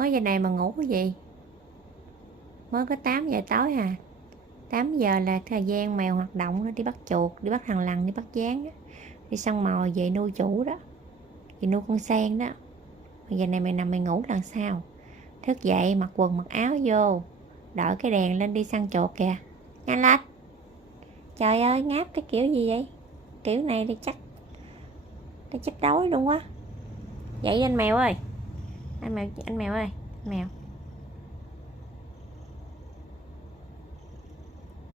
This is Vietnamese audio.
Mới giờ này mà ngủ cái gì? Mới có 8 giờ tối à. 8 giờ là thời gian mèo hoạt động đó, đi bắt chuột, đi bắt thằn lằn, đi bắt gián đó. Đi săn mồi về nuôi chủ đó, về nuôi con sen đó. Bây giờ này mày nằm mày ngủ làm sao? Thức dậy mặc quần mặc áo vô, đội cái đèn lên đi săn chuột kìa. Nhanh lên. Trời ơi, ngáp cái kiểu gì vậy? Kiểu này thì chắc đói luôn quá. Dậy anh mèo ơi. Anh mèo ơi, anh mèo.